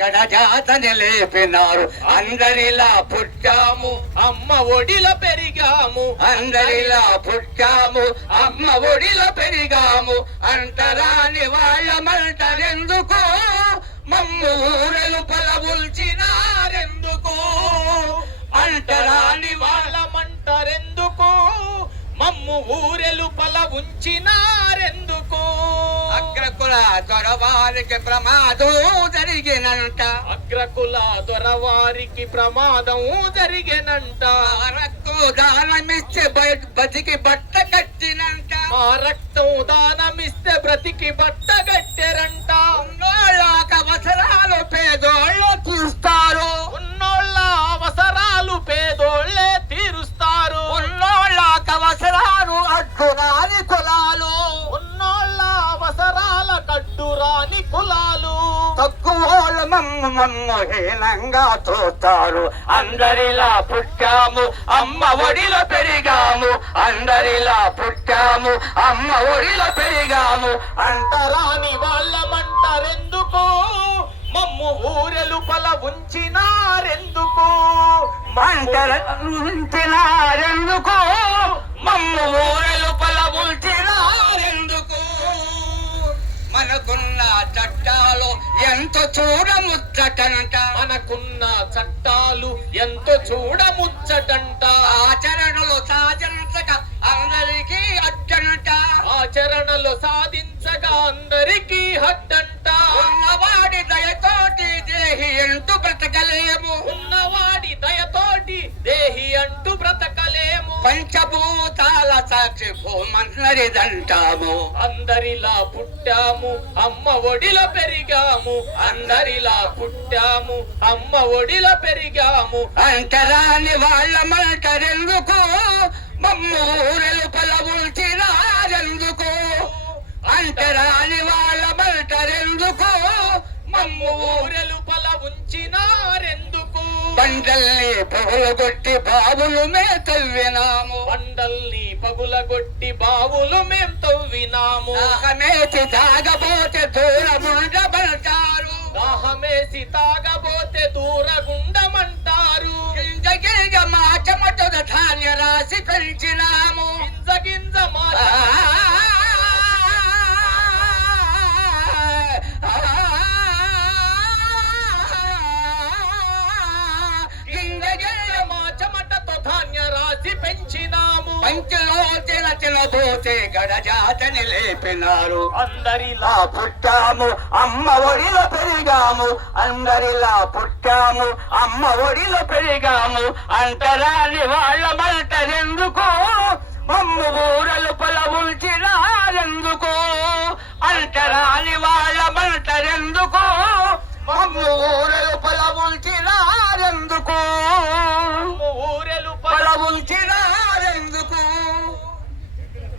గడజాతని లేపినారు. అందరిలా పుట్టాము అమ్మ ఒడిలో పెరిగాము. అందరిలా పుట్టాము అమ్మ ఒడిలో పెరిగాము. అంటరాని వాళ్ళమంటరెందుకు మమ్ము ఊరెలుపల ఉల్చినారెందుకు. అంటరాని వాళ్ళమంటారెందుకు మమ్ము ఊరెలుపల ఉంచినారెందుకు. అగ్రకుల దొరవారికి ప్రమాదం జరిగినంట. అగ్రకుల దొరవారికి ప్రమాదం జరిగినంట. రక్తం దానమిస్తే బతికి బట్ట కట్టినంట. మా రక్తం దానమిస్తే బ్రతికి బట్ట కట్టెరంట. ఉన్నోళ్ళ అవసరాలు పేదోళ్ళు తీస్తారు. ఉన్నోళ్ళ అవసరాలు పేదోళ్ళే తీరుస్తారు. ఉన్నోళ్ళ అవసరాలు అడ్డురాని కులాలు. ఉన్నోళ్ళ అవసరాల కడ్డురాని కులాలు. తక్కువోళ్ళు మమ్ము హీనంగా చూస్తారు. అందరిలా పుట్టాము అమ్మ ఒడిలో పెరిగాము. అందరిలా పుట్టాము అమ్మ ఒడిలో పెరిగాము. అంటరాని వాళ్ళమంటారెందుకు మమ్ము ఊరెలుపల ఉంచినారెందుకు. ఉంచినారెందుకు మమ్ము ఊరెలుపల ఉంచినారెందుకు. మనకున్న చట్టాలు ఎంతో చూడముచ్చటంట. మనకున్న చట్టాలు ఎంతో చూడముచ్చటంట. ఆచరణలు సాధించక అందరికీ అడ్డంట. ఆచరణలు సాధించగా అందరికీ హడ్డంట. ఉన్నవాడి దయతోటి దేహి అంటూ బ్రతకలేము. ఉన్నవాడి దయతోటి దేహి అంటూ బ్రతకలేము. పంచభూతాల సాక్షి భూమన్నరిదంటాము. అందరిలా పుట్టాము అమ్మ ఒడిలో పెరిగాము. అందరిలా పుట్టాము అమ్మ ఒడిలో పెరిగాము. అంటరాని వాళ్ళమంటరెందుకు మమ్ము ఊరెలుపల ఉంచినారెందుకు. అంటరాని వాళ్ళమంటరెందుకు మమ్ము ఊరెలుపల ఉంచినారెందుకు. బండల్ని పగులగొట్టి బావులు మే తవ్వినాము. బండల్ని పగులగొట్టి బావులు మేం తవ్వినాము. దాహమేసి తాగబోతే దూరముండబడతారు. దాహమేసి తాగబోతే దూరగుండమంటారు. గింజ మా చెమటల ధాన్య రాసి పెంచినాము. గింజ గింజ మా చెమటతో ధాన్య రాసి పెంచినాము. పంచలో తినబోతే గడజాతని లేపినారు. అందరిలా పుట్టాము అమ్మ ఒడిలో పెరిగాము. అందరిలా పుట్టాము అమ్మ ఒడిలో పెరిగాము. అంటరాని వాళ్ళమంటరెందుకు మమ్ము ఊరలుపల ఉంచినారెందుకు. అంటరాని వాళ్ళమంటరెందుకు మమ్ము ఊరలుపల ఉంచినా